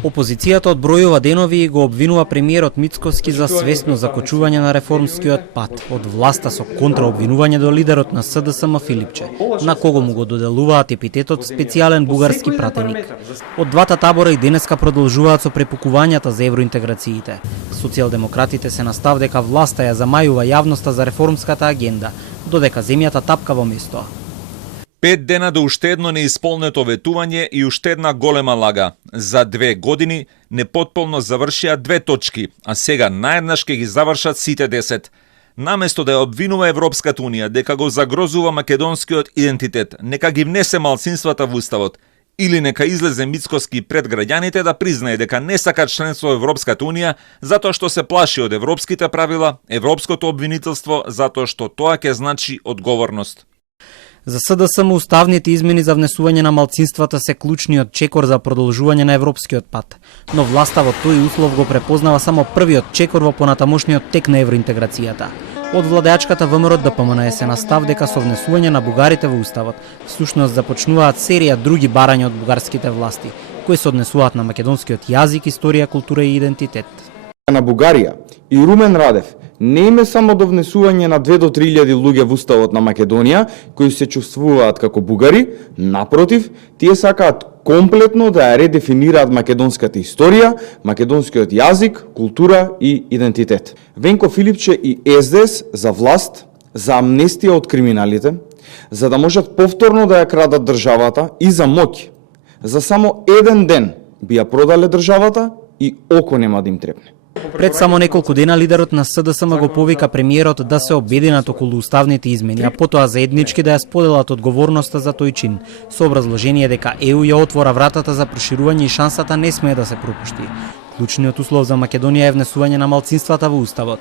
Опозицијата одбројува денови и го обвинува премиерот Мицкоски за свесно закочување на реформскиот пат од власта со контраобвинување до лидерот на СДСМ Филипче, на кого му го доделуваат епитетот специјален бугарски пратеник. Од двата табора и денеска продолжуваат со препукувањата за евроинтеграциите. Социјалдемократите се на став дека власта ја замајува јавноста за реформската агенда, додека земјата тапка во место. 5 дена до уште едно неисполнето ветување и уште една голема лага. За 2 години непотполно завршија 2 точки, а сега наеднаш ќе ги завршат сите 10. Наместо да ја обвинува Европската унија дека го загрозува македонскиот идентитет, нека ги внесе малцинствата во уставот, или нека излезе Мицкоски пред граѓаните да признае дека не сака членство во Европската унија затоа што се плаши од европските правила, европското обвинителство, затоа што тоа ќе значи одговорност. За СДСМ уставните измени за внесување на малцинствата се клучниот чекор за продолжување на европскиот пат, но власта во тој услов го препознава само првиот чекор во понатамошниот тек на евроинтеграцијата. Од владеачката ВМРО ДПМН се на став дека со внесување на бугарите во уставот, всушност започнуваат серија други барања од бугарските власти, кои се однесуваат на македонскиот јазик, историја, култура и идентитет. На Бугарија и Румен Радев не име само до внесување на 2 до 3.000 луѓе во уставот на Македонија, кои се чувствуваат како бугари, напротив, тие сакаат комплетно да ја редефинираат македонската историја, македонскиот јазик, култура и идентитет. Венко Филипче и СДС за власт, за амнестија од криминалите, за да можат повторно да ја крадат државата и за моќ. За само еден ден би ја продале државата и око нема да им трепне. Пред само неколку дена лидерот на СДСМ го повика премиерот да се обединат околу уставните измени, а потоа заеднички да ја споделат одговорноста за тој чин, со образложение дека ЕУ ја отвора вратата за проширување и шансата не смее да се пропушти. Клучниот услов за Македонија е внесување на малцинствата во уставот.